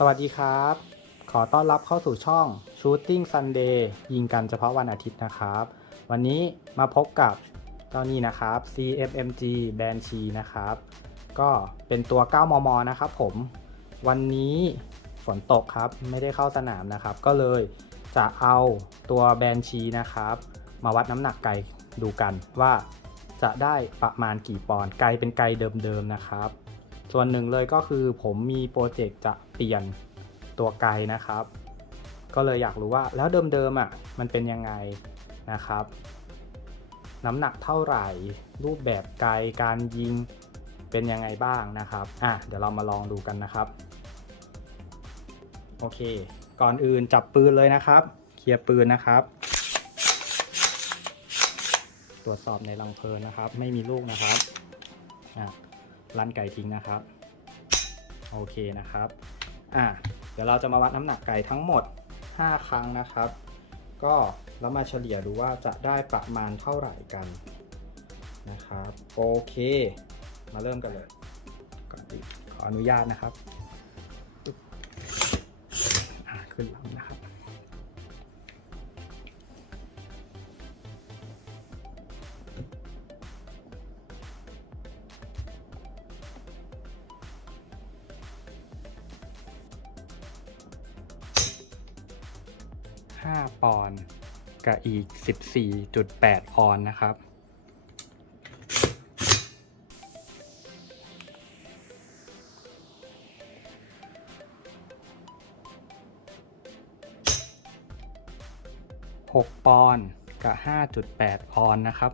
สวัสดีครับ ขอต้อนรับเข้าสู่ช่อง Shooting Sunday ยิงกันเฉพาะวันอาทิตย์นะครับ วันนี้มาพบกับเจ้านี่นะครับ CFMG Banshee นะครับ ก็เป็นตัว 9 มม นะครับผม วันนี้ฝนตกครับ ไม่ได้เข้าสนามนะครับ ก็เลยจะเอาตัว Banshee นะครับ มาวัดน้ำหนักไกดูกันว่าจะได้ประมาณกี่ปอนด์ไกเป็นไกเดิมๆนะครับ ส่วนหนึ่งเลยก็คือผมมีโปรเจกต์จะเปลี่ยนตัวไกด์นะครับ ก็เลยอยากรู้ว่าแล้วเดิมๆอะมันเป็นยังไงนะครับ น้ำหนักเท่าไหร่ รูปแบบไกด์การยิงเป็นยังไงบ้างนะครับอะเดี๋ยวเรามาลองดูกันนะครับโอเค ก่อนอื่นจับปืนเลยนะครับ เคลียร์ปืนนะครับ ตรวจสอบในรังเพลินนะครับ ไม่มีลูกนะครับอะ ลั่นไก่ทิ้งนะครับ โอเคนะครับ อะ เดี๋ยวเราจะมาวัดน้ำหนักไก่ทั้งหมด 5 ครั้งนะครับ ก็แล้วมาเฉลี่ยดูว่าจะได้ประมาณเท่าไหร่กันนะครับ โอเค มาเริ่มกันเลยก่อนอื่นขออนุญาตนะครับขึ้นลำนะครับ 5 ปอนด์กับอีก 14.8ปอนด์นะครับ 6 ปอนด์กับ 5.8ปอนนะครับ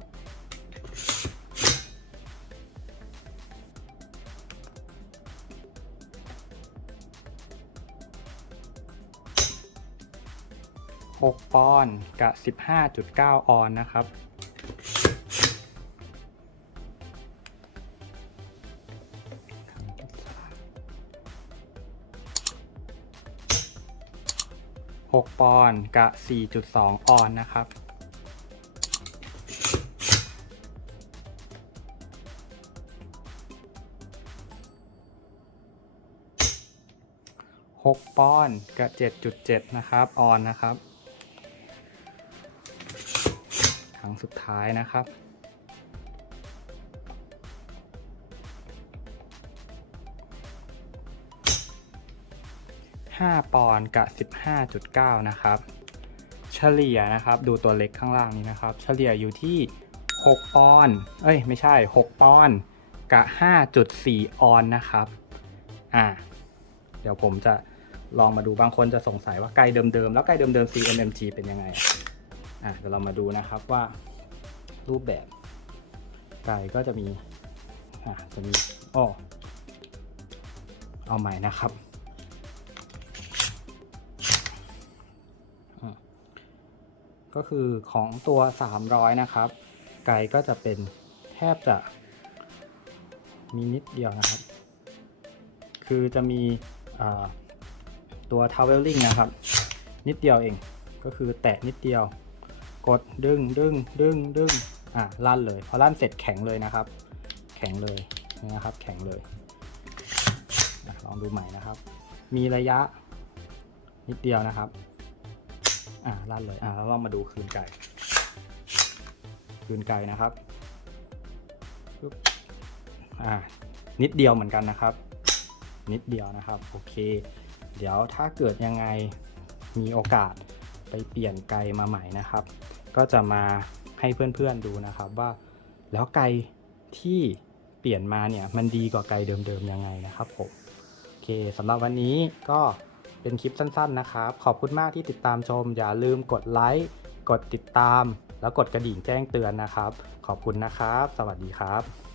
6 ปอนด์กับ 15.9 ออนนะครับ 6 ปอนด์กับ 4.2 ออนซ์นะครับ6ปอนด์กับ 7.7 นะครับ ออนนะครับ รั้งสุดท้ายนะครับ 5 ปอนด์กับ 15.9 นะครับ เฉลี่ยนะครับ ดูตัวเล็กข้างล่างนี้นะครับ เฉลี่ยอยู่ที่ 6 ปอนด์ เอ้ย ไม่ใช่ 6 ปอนด์กับ 5.4 ออนนะครับ อ่า เดี๋ยวผมจะลองมาดูบางคนจะสงสัยว่าไกลเดิมๆ แล้วไกลเดิมๆ CMMG เป็นยังไง อะเดี๋ยวเรามาดูนะครับว่ารูปแบบไกลก็จะมีอะจะมีอ้อเอาใหม่นะครับ ก็คือของตัว 300 นะครับ ไกลก็จะเป็นแทบจะมีนิดเดียวนะครับ คือจะมีตัว traveling นะครับ นิดเดียวเอง ก็คือแตะนิดเดียว กดดึงดึงดึงดึงอะลั่นเลย พอลั่นเสร็จแข็งเลยนะครับ แข็งเลยนี่นะครับ แข็งเลย ลองดูใหม่นะครับ มีระยะนิดเดียวนะครับ อะลั่นเลย อะแล้วลองมาดูคืนไก่ คืนไก่นะครับปึ๊บอะนิดเดียวเหมือนกันนะครับ นิดเดียวนะครับ โอเค เดี๋ยวถ้าเกิดยังไงมีโอกาสไปเปลี่ยนไกลมาใหม่นะครับ ก็จะมาให้เพื่อนๆดูนะครับว่า แล้วไกที่เปลี่ยนมาเนี่ยมันดีกว่าไกลเดิมๆยังไงนะครับผมโอเคสำหรับวันนี้ก็เป็นคลิปสั้นๆนะครับ ขอบคุณมากที่ติดตามชม อย่าลืมกดไลค์กดติดตาม แล้วกดกระดิ่งแจ้งเตือนนะครับ ขอบคุณนะครับ สวัสดีครับ